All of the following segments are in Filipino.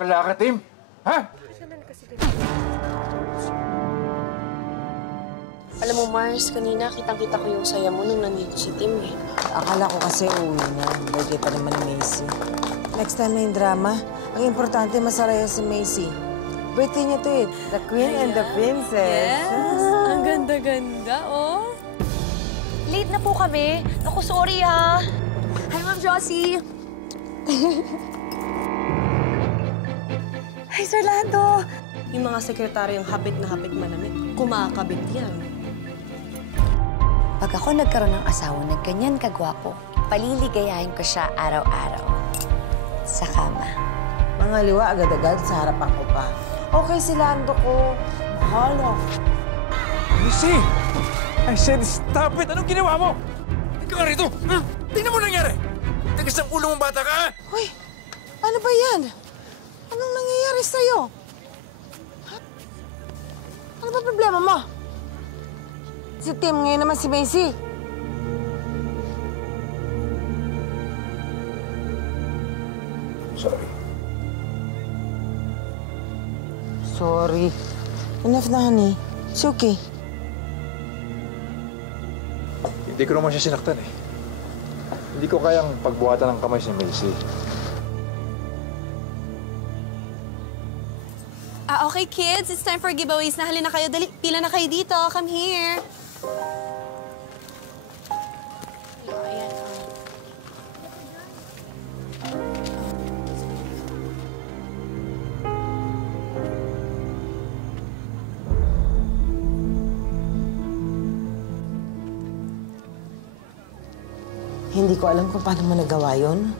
Bakla ka, Tim? Ha? Alam mo, Mars, kanina kitang-kita ko yung saya mo nung nandito si Tim eh. Akala ko kasi uwi na. Birthday pa naman ni Macy. Next time na yung drama, ang importante masaraya si Macy. Birthday niya to eh. The Queen and the Princess. Yes! Ang ganda-ganda, oh. Late na po kami. Naku, sorry ha. Hi, Ma'am Josie. Hi, Sir Lando. Yung mga sekretaryong habit na habit manamit, kumakabit yan. Pag ako nagkaroon ng asawa na ganyan kagwapo, paliligayahin ko siya araw-araw. Sa kama. Mga liwa agad-agad sa harapan ko pa. Okay si Lando ko. Mahalo. Missy! I said stop it! Anong ginawa mo? Ikaw nga rito! Tingnan mo nangyari! Tagas ang ulo mong bata ka, ha? Uy, ano ba yan? Anong nangyayari sa'yo? Ha? Ano ba problema mo? Si Tim, ngayon naman si Macy. Sorry. Sorry. Enough na, honey. It's okay. Hindi ko naman siya sinaktan, eh. Hindi ko kayang pagbuhatan ng kamay si Macy. Okay, kids. It's time for giveaways. Nahali na kayo. Dali, pila na kayo dito. Come here. Hindi ko alam kung paano mo nagawa yun.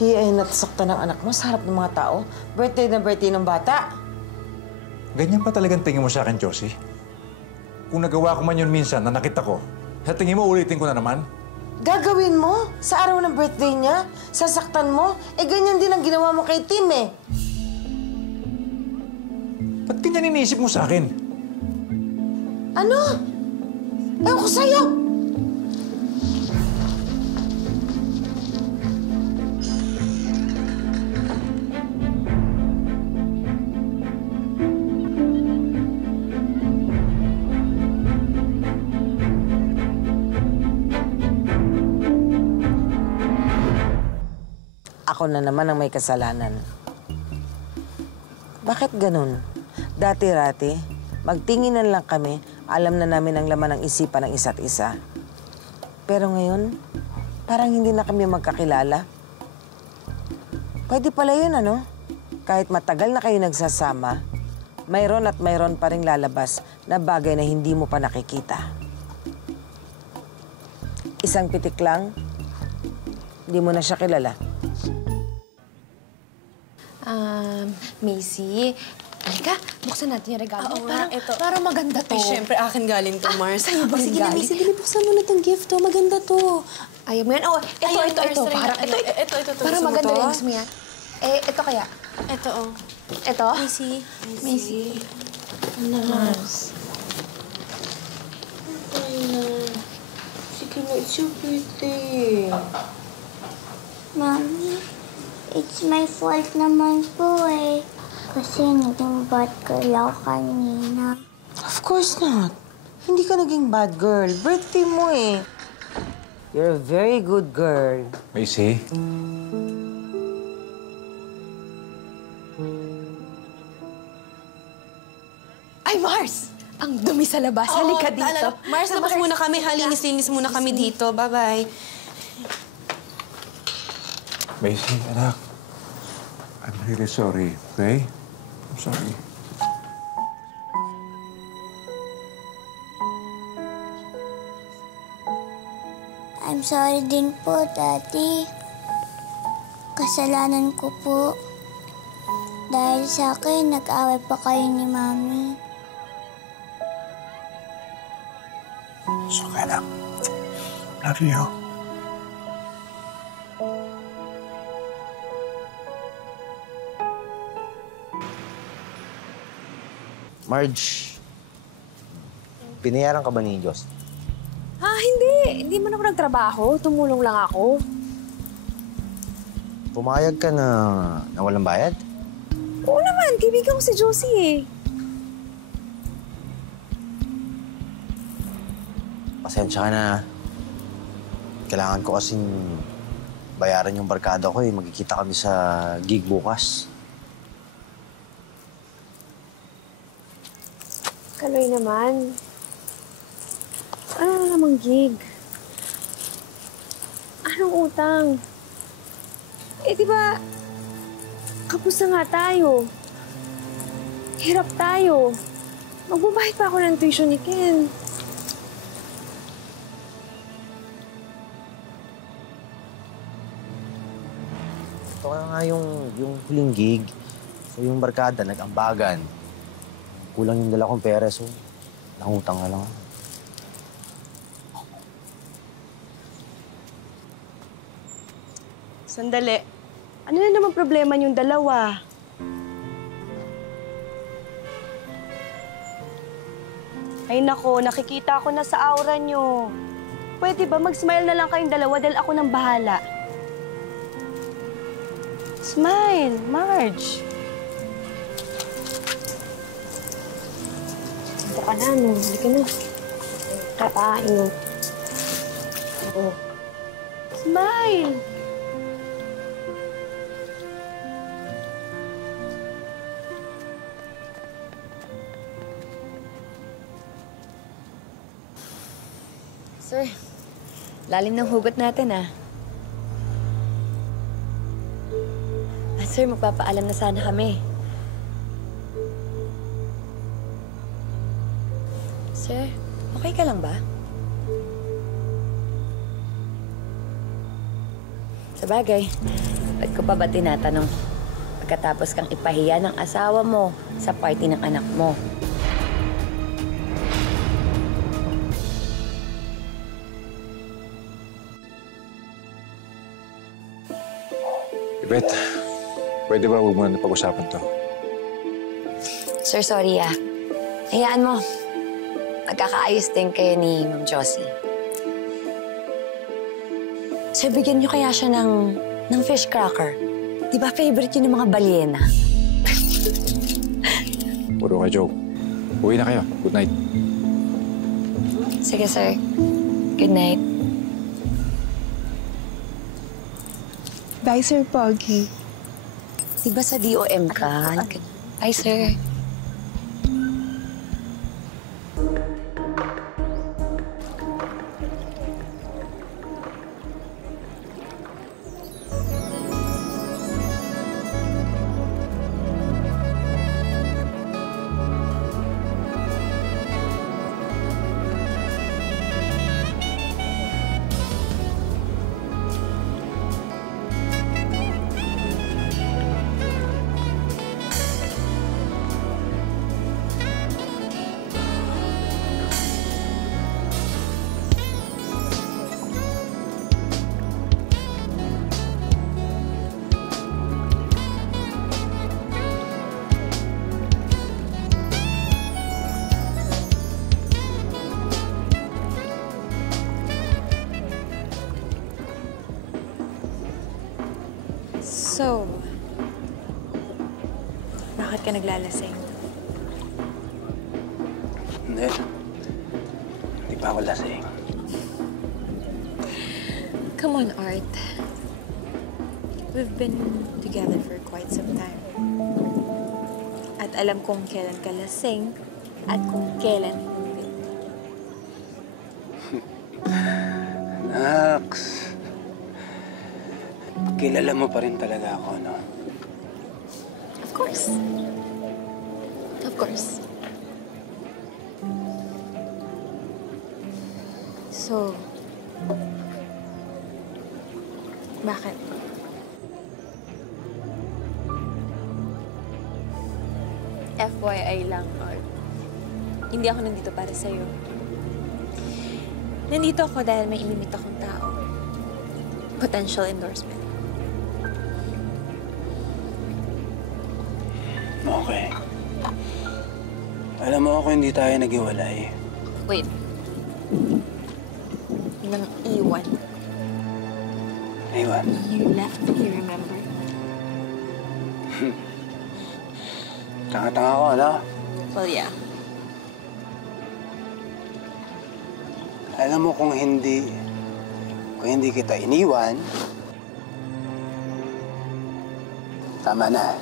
Hiyain at sakta ng anak mo sa harap ng mga tao. Birthday na birthday ng bata. Ganyan pa talagang tingin mo sa akin, Josie? Kung nagawa ko man yun minsan na nakita ko, sa tingin mo ulitin ko na naman? Gagawin mo sa araw ng birthday niya, sasaktan mo, ganyan din ang ginawa mo kay Tim eh. Ba't ganyan iniisip mo sa akin? Ano? Ewan ko sa'yo. Ako na naman ang may kasalanan. Bakit ganun? Dati-rati, magtinginan lang kami, alam na namin ang laman ng isipan ng isa't isa. Pero ngayon, parang hindi na kami magkakilala. Pwede pala yun, ano? Kahit matagal na kayo nagsasama, mayroon at mayroon pa ring lalabas na bagay na hindi mo pa nakikita. Isang pitik lang, hindi mo na siya kilala. Macy, halika, buksan natin yung regalo. Oo nga, ito. Parang maganda to. Ay, syempre, akin galing to, Mars. Sa'yo ba Sige na, galing? Macy, dali, buksan mo na itong gift to. Maganda to. Ayaw mo yan? Oh, ito. Ito. Parang Gusto mo maganda to? rin. Gusto mo yan? Ito kaya? Ito, oh. Ito? Macy. Mars. Sige na, it's your birthday. Mommy, it's my fault naman po eh. Kasi naging bad girl ako kanina. Of course not. Hindi ka naging bad girl. Birthday mo eh. You're a very good girl. Macy? Ay, Mars! Ang dumi sa labas. Halika dito. Mars, labas muna kami. Linis muna kami dito. Bye-bye. Macy, anak. I'm really sorry, okay? I'm sorry. I'm sorry din po, Daddy. Kasalanan ko po. Dahil sa akin, nag-away pa kayo ni Mami. It's okay, anak. Love you. Marge, pinayaran ka ba ni Diyos? Hindi. Hindi man ako nagtrabaho. Tumulong lang ako. pumayag ka na walang bayad? Oo naman, kaibigan ko si Josie eh. Pasensya ka na. Kailangan ko kasing bayaran yung barkada ko eh. Magkikita kami sa gig bukas. Kaloy naman. Ano na namang gig? Anong utang? Eh, di ba, kapos na nga tayo. Hirap tayo. Magbabayad pa ako ng tuition ni Ken. Ito nga yung huling gig. So yung barkada, nag-ambagan. Kulang yung 2 pera, so nangutang na lang. Sandali. Ano na naman problema niyong dalawa? Ay nako, nakikita ko na sa aura niyo. Pwede ba mag-smile na lang kayong dalawa dahil ako nang bahala? Smile, Marge. Ito ka na, no? Halika na. Kapain mo. Oo. Smile! Sir, lalim ng hugot natin, ah. Sir, magpapaalam na sana kami. Sir, okay ka lang ba? Sabagay, ba't ko pa ba tinatanong? Pagkatapos kang ipahiya ng asawa mo sa party ng anak mo. Beth, pwede ba huwag mo na pag-usapan to? Sir, sorry ah. Hayaan mo. Magkakaayos din kayo ni Ma'am Josie. Sir, bigyan niyo kaya siya ng fish cracker. Di ba favorite yun ng mga balyena? Puro ka joke. Uwi na kayo. Good night. Sige, sir. Good night. Bye, Sir Pogi. Di ba sa DOM ka? Bye, sir. So, bakit ka naglalasing? Hindi. Hindi pa ako lasing. Come on, Art. We've been together for quite some time. At alam kong kailan ka lasing at kung kailan hindi. Nax. Kilala mo pa rin talaga ako, no? Of course. Of course. So, bakit? FYI lang, Art. Hindi ako nandito para sa'yo. Nandito ako dahil may imimit akong tao. Potential endorsement. Okay. Alam mo ako hindi tayo naghiwalay. Wait. Nang iwan. Iwan. You left me, remember? Tanga-tanga ko, ano? Well, yeah. Alam mo kung hindi kita iniwan, tama na.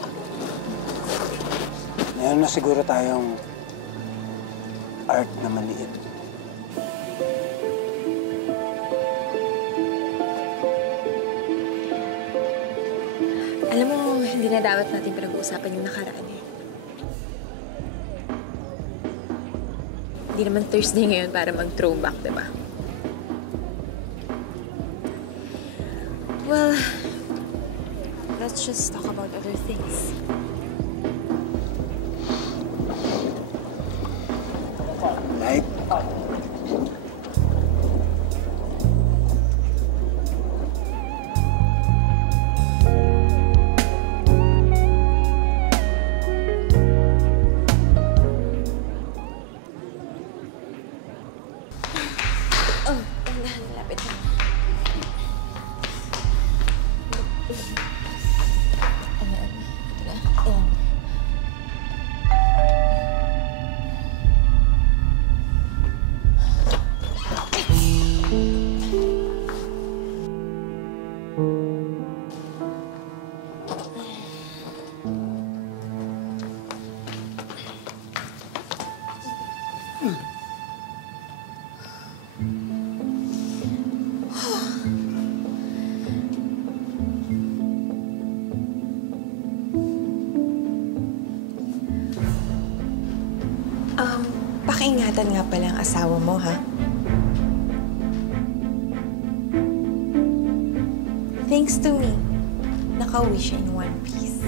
Meron na siguro tayong art na maliit. Alam mo, hindi na dapat natin pinag-uusapan yung nakaraan eh. Hindi naman Thursday ngayon para mag-throwback, diba? Well, let's just talk about other things. Like? Pakiingatan nga pala ang asawa mo, ha? Thanks to me, nakauwi siya in one piece.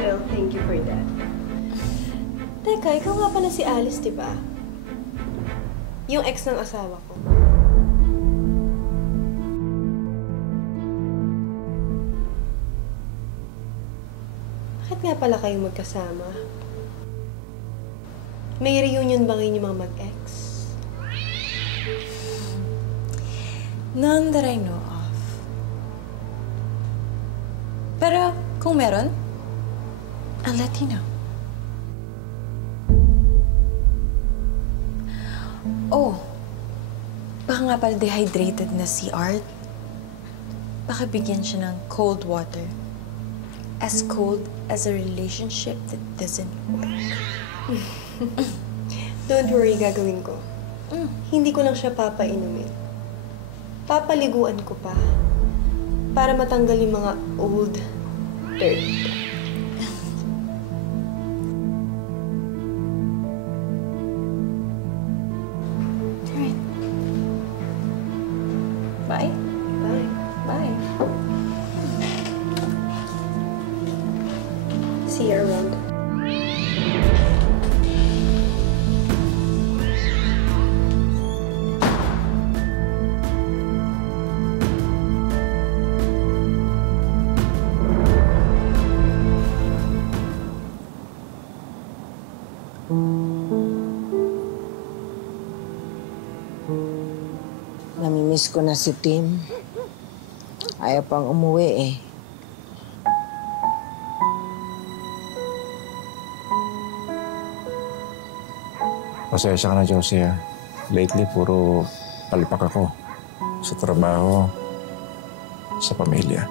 Well, thank you for that. Teka, ikaw nga pala si Alice, di ba? Yung ex ng asawa ko. Bakit nga pala kayo magkasama? May reunion ba ngayon yung mga mag-ex? None that I know of. Pero kung meron, I'll let you know. Oh, baka nga pala dehydrated na si Art. Baka bigyan siya ng cold water. As cold as a relationship that doesn't work. Don't worry, gagawin ko. Hindi ko lang siya papainumin. Papaliguan ko pa. Para matanggal yung mga old dirt. Alright. Bye. Bye. Bye. See you around. Namimiss ko na si Tim. Ayaw pang umuwi eh. Pasensya ka na, Josie. Lately, puro palpak ako. Sa trabaho, sa pamilya.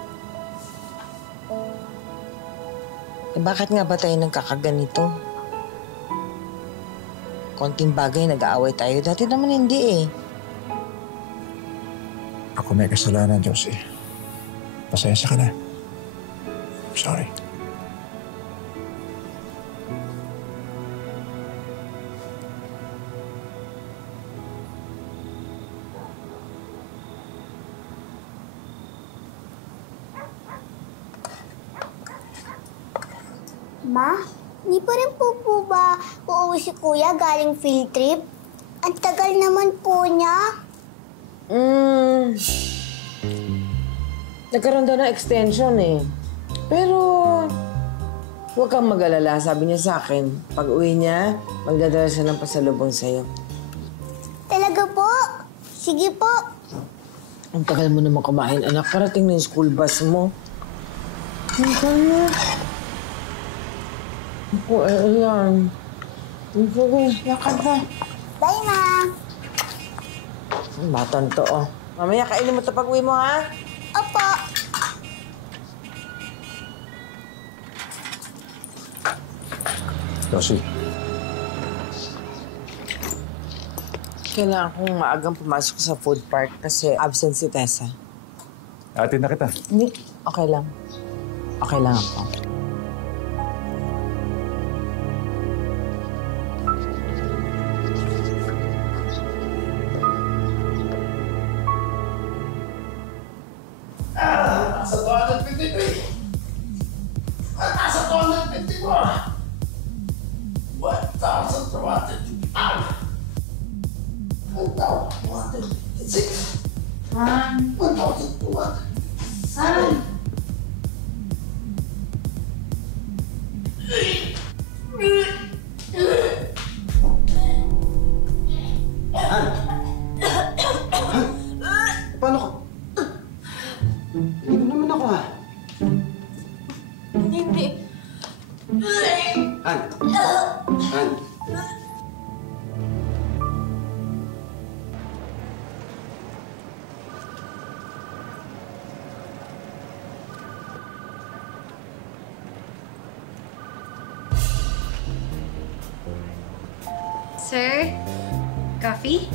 Eh bakit nga ba tayo nagkakaganito? Konting bagay nag-aaway tayo. Dati naman hindi eh. Ako may kasalanan, Josie. Pasensya ka na. Sorry. Ma, di pa rin po ba uuwi si Kuya galing field trip? Ang tagal naman po niya. Nagkaroon daw ng extension eh. Pero, huwag kang mag-alala. Sabi niya sa akin, pag uwi niya, magdadala siya ng pasalubong sa'yo. Talaga po? Sige po. Ang tagal mo naman kumain, anak. Parating na yung school bus mo. Ang tagal. Ako, ayan. Sige, lakad na. Bye, Ma. Ang batang to, oh. Mamaya kainin mo ito pag-uwi mo, ha? Opo. Rosie, Kailangan kong maagang pumasok sa food park kasi absent si Tessa. atin na kita. Hindi, okay lang. Okay lang ako. Nasa 253. Nasa 254. 1,255. 1,256. 1,207. Paano ka? Hindi naman ako, ha? Hindi. Han? Han? Sir? Coffee?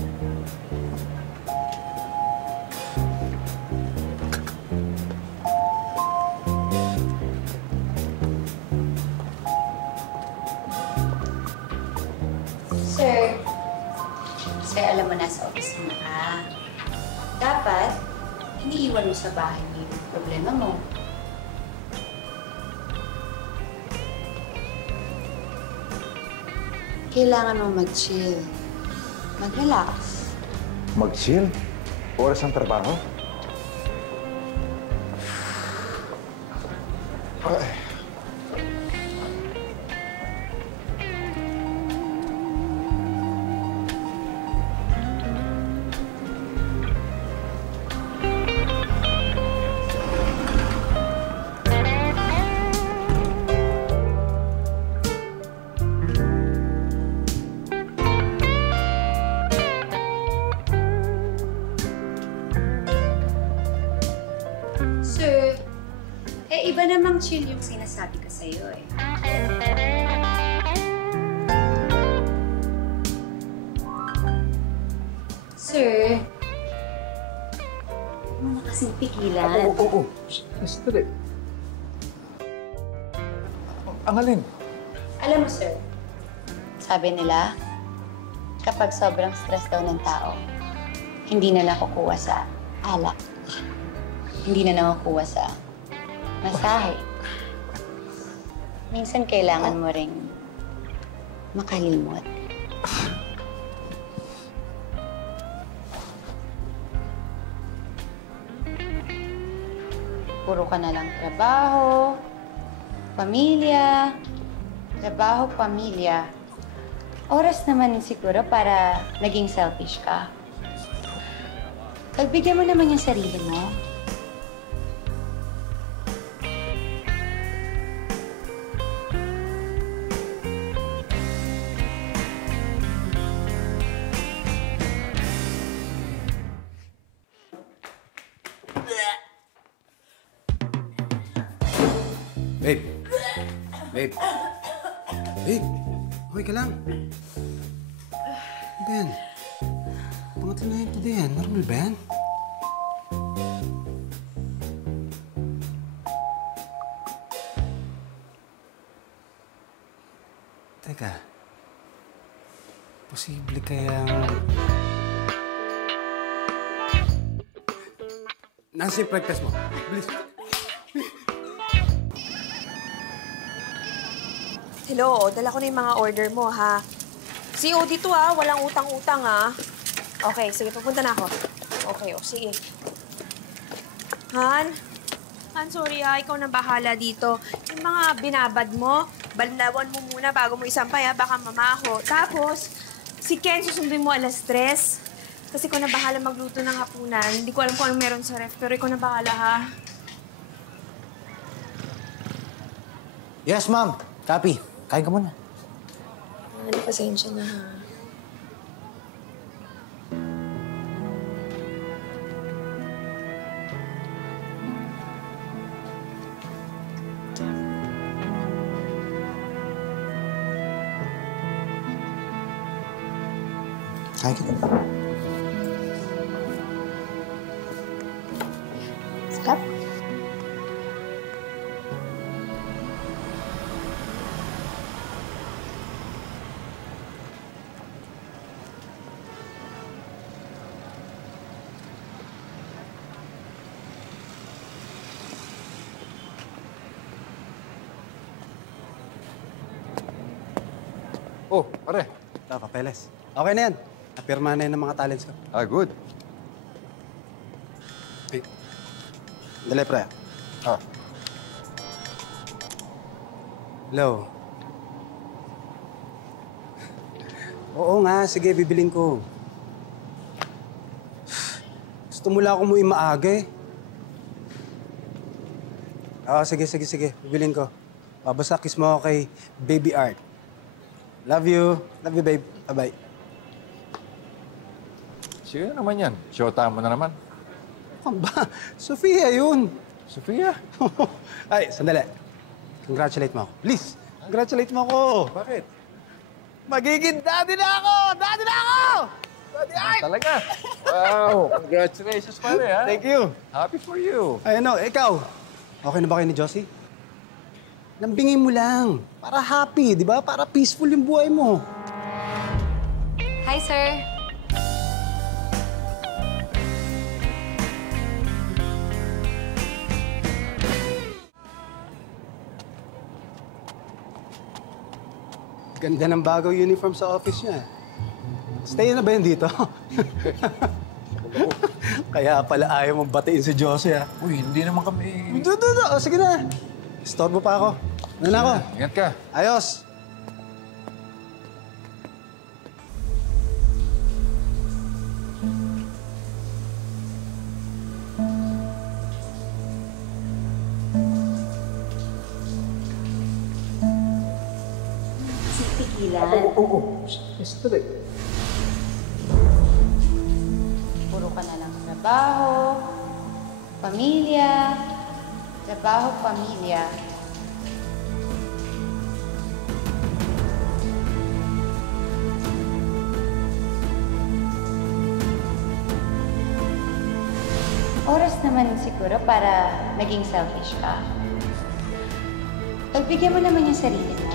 Sir, alam mo nasa office mo na ka. Dapat, iniiwan mo sa bahay mo yung problema mo. Kailangan mo mag-chill. Mag-relax. Mag-chill? Oras ng trabaho? Sir, iba namang chill yung sinasabi ko sa'yo eh. Sir, huwag mo na kasing pigilan. Oo. Sandali. Ang alin? Alam mo, sir, sabi nila, kapag sobrang stress daw ng tao, hindi na nakukuha sa alak. Hindi na nakukuha sa masahe. Minsan kailangan mo ring makalimot. Puro ka na lang trabaho, pamilya, trabaho, pamilya. Oras naman siguro para naging selfish ka. Pagbigyan mo naman yung sarili mo. Babe. Babe. Babe. Okay ka lang. Ben. Pangatlo na yun today, yan. Normal ba yan? Teka. Posible kayang... Nasa yung breakfast mo. Bilis. Hello, dala ko na yung mga order mo, ha? COD to, ha? Walang utang-utang, ha? Okay, sige, pupunta na ako. Okay, sige. Han, sorry, ha? Ikaw na bahala dito. Yung mga binabad mo, banlawan mo muna bago mo isampay, ha? Baka mamaho. Tapos, si Ken susunduin mo 3:00. Kasi ikaw na bahala magluto ng hapunan. Hindi ko alam kung anong meron sa ref, pero ikaw na bahala, ha? Yes, ma'am. Copy. Kain ka muna. Ano, pasensya na ha. Kain ka na. Sarap. Oh, pare. Ito, papeles. Okay na yan. Napirma na yan ng mga talents ko. Ah, good. Hey. Dali, pre. Ah, Hello. Oo nga, sige, bibiling ko. Gusto mo lang ako mo maaga eh. Oo, sige. Bibiling ko. Basta kiss mo ako kay Baby Art. Love you. Love you, babe. Bye-bye. sino naman yan? Shota mo na naman. Ano ba? Sofia yun. Sofia? Ay, sandali. Congratulate mo ako. Please, congratulate mo ako. Bakit? Magiging daddy na ako! Daddy na ako! Daddy Art! Talaga? Wow! Congratulations, pare, ha? Thank you. Happy for you. Ay, ano, ikaw? Okay na ba kayo ni Josie? Lambingin mo lang. Para happy, di ba? Para peaceful yung buhay mo. Hi, sir. Ganda ng bago uniform sa office niya. Stay na ba yun dito? Kaya pala ayaw mong batiin si Josie, ha? Uy, hindi naman kami... O, sige na. Istorbo pa ako. Ano na ako? Ingat ka. Ayos. Tigilan. Yesterday. Puro ka na lang trabaho, pamilya, trabaho, pamilya. Oras naman siguro para maging selfish ka. Pagbigyan mo naman yung sarili mo.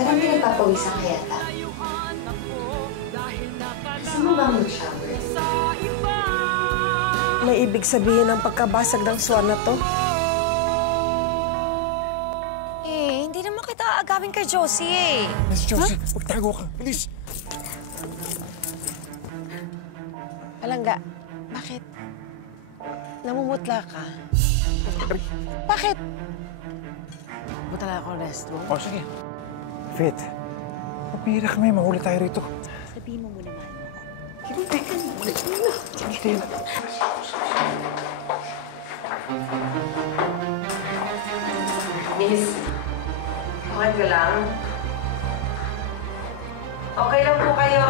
Parang pinagpapawisan ka yata. Gusto mo bang mag-shower? May ibig sabihin ng pagkabasag ng swan na to? Eh, hindi naman kita agawin kay Josie eh. Miss Josie, magtago ka. Bilis. Palangga, bakit? Namumutla ka? Bakit? Punta na ako ng restroom. O, sige. Faith, mapira kami. Mahuli tayo rito. Sabihin mo muna, mahal mo. Sige na. Miss, okay ka lang? Okay lang po kayo.